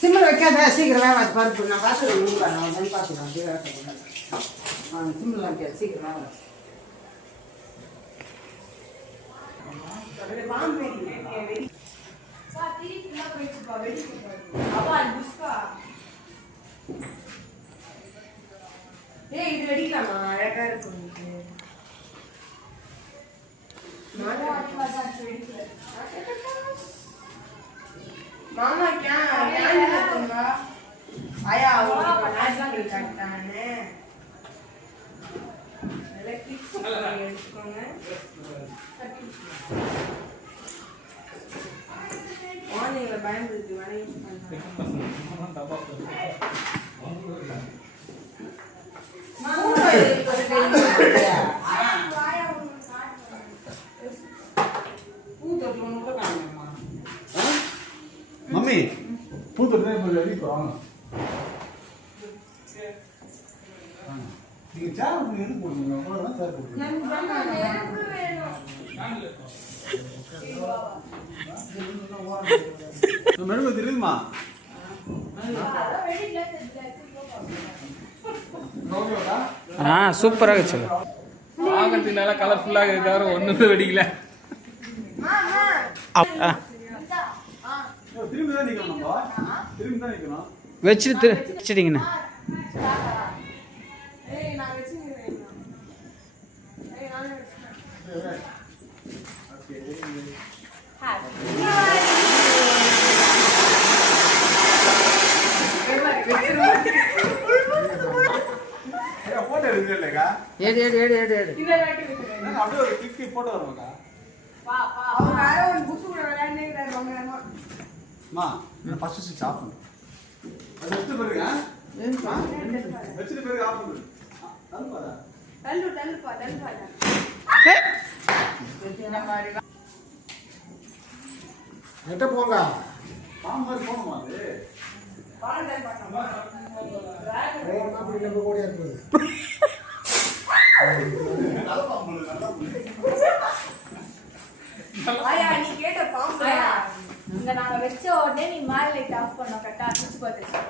சிம்மில் வைக்காத சீக்கிரம் வேகாது பருப்பு. நான் பார்த்துக்கிறேன், நான் வந்து பார்த்துக்கிறேன். சிம்மில் வைக்காது சீக்கிரம் வேகாது. இது வெடிக்கலாமா? அழகா இருக்கும். मामा क्या क्या लगूंगा आया वो नाचना करता है इलेक्ट्रिक इसको मैं ऑन है बैंड दे वाला यूज करना मामा मम्मी पूत रेडी போறாங்க நீங்க சேர் எது போடுங்க அவ்வளவுதான் சேர் போடுங்க எனக்கு வேணும் மேடம் தெரியுமா சூப்பரா இருக்கு ஆகத்தினால கலர்ஃபுல்லா இருக்காரு ஒண்ணுமே வெடிக்கல வச்சிட்டீங்கண்ணா ஃபர்ஸ்ட் ஸ்விட்ச் ஆஃப் பண்ணு. அது வெச்சு பாருங்க. ஏன்பா? வெச்சிட்டு பாருங்க ஆஃப் பண்ணு. தள்ளுப்பா. எட்ட போங்க. பாம்பு மாதிரி போணுமா அது? பாம்பு டைம் பண்ணமா. ஓ அப்படி நம்ம ஓடியா இருக்குது. நல்ல பாம்பு. ஆயா நீ கேட்ட பாம்பு. இங்க நாங்க வெச்ச உடனே நீ மேல லைட் ஆஃப் பண்ண கரெக்ட்டா சுவிட்ச் பாத்துச்சு.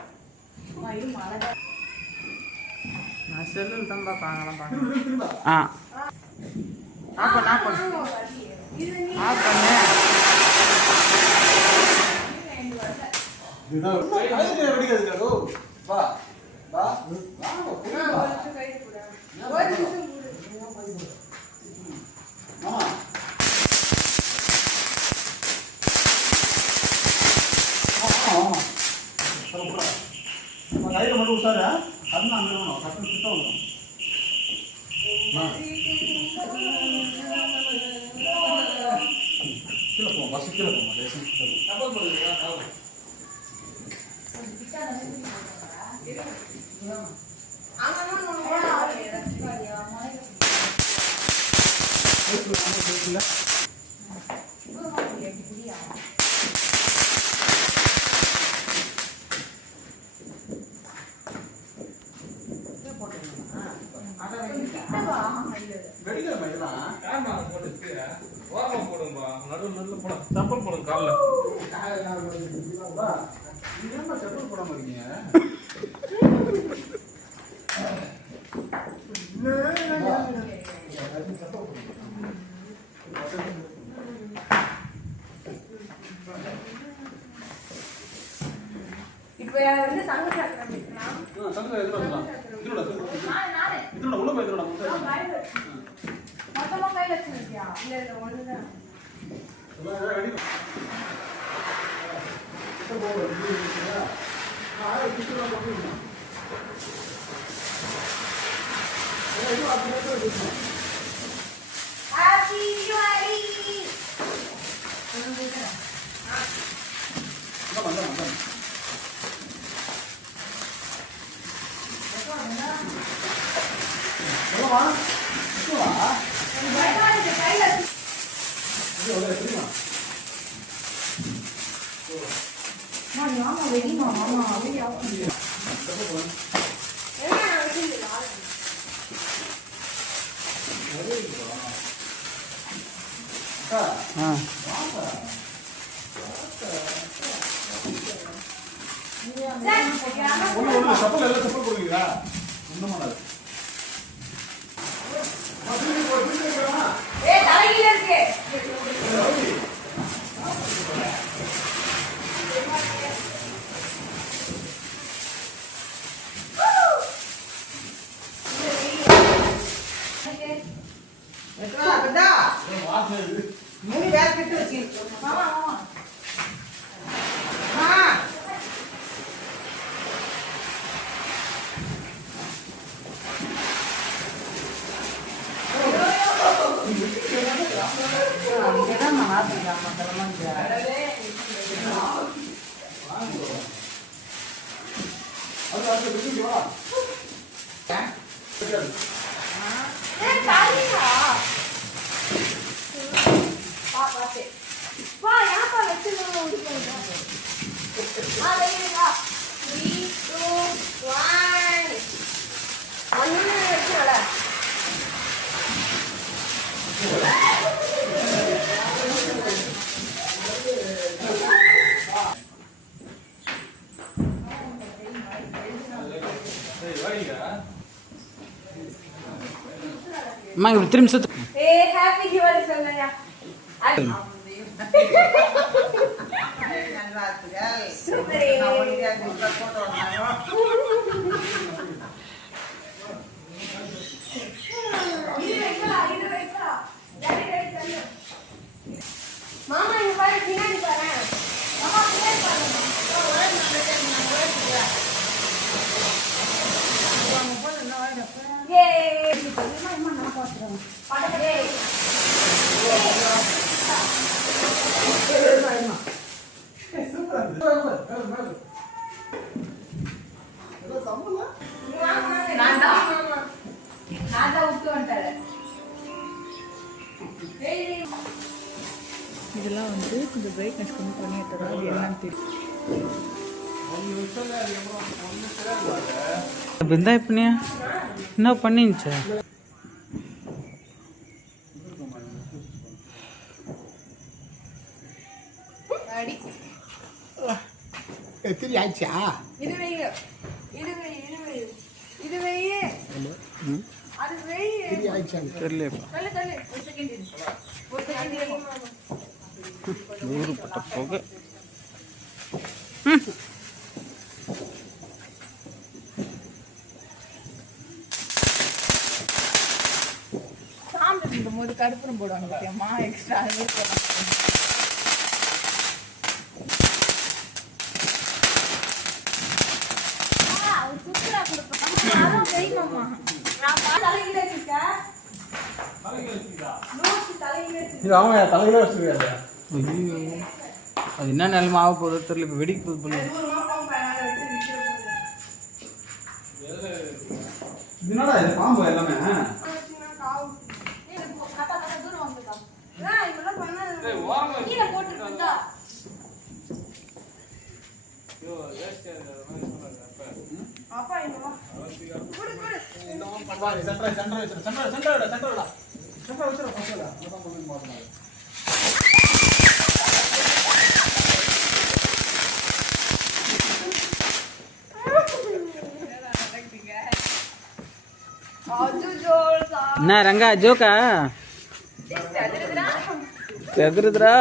இது மழை. நான் செல்லுல தான் பாக்கலாம் பாக்கலாம். ஆஃப் பண்ணு. இது நீ ஆஃப் பண்ணு. இதுதான் கையில வெடிக்காதுடா. வா. கை கூட. ஒரு நிமிஷம் கூட. மாமா நம்ம கையில் மட்டும் உஷாரா கண்ணு அங்கே வேணும் கண்ணு கிட்ட வந்துடும் கீழே போவோம் பஸ் கீழே போவோம் செப்பல் போடுங்க காலில் செப்பல் போடாம இருக்கீங்க இப்போ வந்து சங்க சக்கரம் வைக்கலாம். சங்க இதோட உள்ள போய் இதோட மொத்தமா கையில வச்சிருக்கியா? இல்ல ஒண்ணுதான். Ready Happy Diwali! மாமா வெடிமா மாமா அப்படியே ஆஃப் பண்ணு. ஏன்னா வெடில சப்பல் எல்லாம் சப்பல் போடுவீங்களா? ஒண்ணும் பண்ணாது. தலைகீழ இருக்கு. மாமா அம்மா இப்படி திரும்பி சுத்து. ஹாப்பி தீபாவளி சொல்லுங்க. மாமா இங்க பாரு, பின்னாடி பாரு. மாமா பின்னாடி பாரு. இதெல்லாம் வந்து கொஞ்சம் பிரைட்னஸ் கம்மி பண்ணி எடுத்துறோம். அது என்னன்னு தெரியும். பிருந்தா இப்பனியா என்ன பண்ணிச்சா? எத்திரி ஆயிடுச்சா? இது வெய்ய, இது வெய்ய, இது வெய்ய, இது வெய்ய. அது வெய்ய. எத்திரி ஆயிடுச்சா? தெரியல. தள்ளு தள்ளு. ஒரு செகண்ட் இரு. ஒரு செகண்ட் இரு. ஊருப்பட்ட போக. சாம்பு இருக்கும் போது கருப்பூரம் போடுவாங்க பத்தியம்மா, எக்ஸ்ட்ரா அது மாதிரி போடுவாங்க. சுற்றுலா கொடுப்போம். அதான் வெய்யமாமா. நான் தலையில இருக்கேன். தலையில வச்சுருக்காரு. அது என்ன நிலைமை ஆக போதோ தெரியல. இப்போ வெடிக்க போகுது பண்ணு. என்னடா இது பாம்பு எல்லாமே? என்ன ரங்கா ஜோக்கா செதுருதுரா?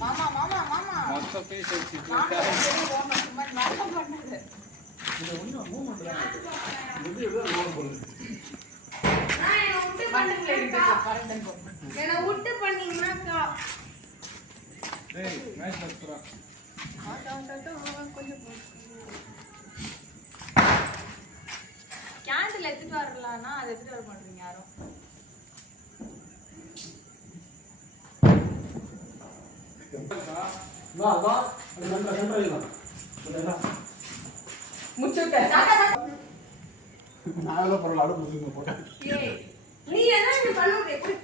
மாமா மாமா மாமா விட்டு பண்ணீங்கன்னா கேண்டில் எடுத்துட்டு வரலாம்னா அது எடுத்துட்டு வர மாட்டீங்க யாரும். வா வா அது சென்டர் வைக்கலாம் முச்சுட்டேன் நான் எல்லாம் பரவாயில்ல அடுப்பு தூக்கி போட்டேன் ஏய் நீ என்ன இப்படி பண்ணுற எப்படி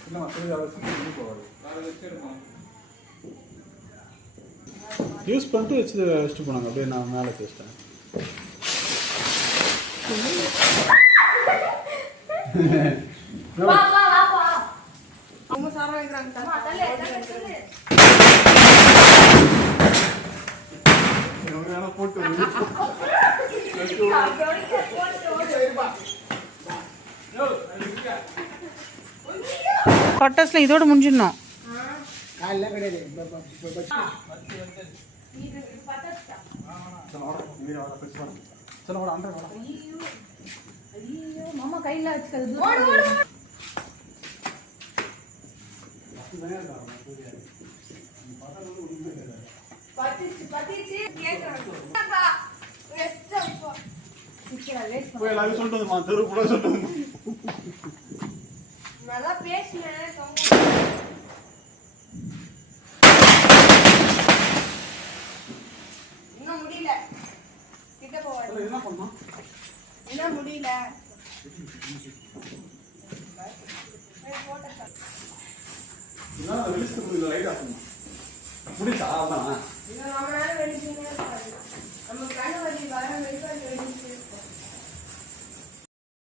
இல்லைம்மா சரி அதை சுற்றி போவாது அதை வச்சிருமா யூஸ் பண்ணிட்டு வச்சுட்டு போனாங்க அப்படியே நான் மேலே பேசிட்டேன் வா வா வா வா ரொம்ப சாரா வைக்கிறாங்க அம்மா தள்ளு தள்ளு போட்டு பட்டாசுல இதோட முடிஞ்சிடணும் காலையில் கிடையாது இது பத்தச்சா சொல்ல அண்டை ஐயோ மாமா கையில வச்சுக்கிறது ஓடு ஓடு பத்திச்சு கேக்குறாங்க ரெஸ்ட் அப்பா போய் எல்லாரும் சொல்லிட்டு வந்துமா தெரு கூட சொல்லிட்டு வந்து நல்லா பேசினேன் இன்னும் முடியல கிட்ட போவாது என்ன பண்ணோம் இன்னும் முடியல ரிலீஸ் லைட் ஆஃப் முடிச்சா அதான்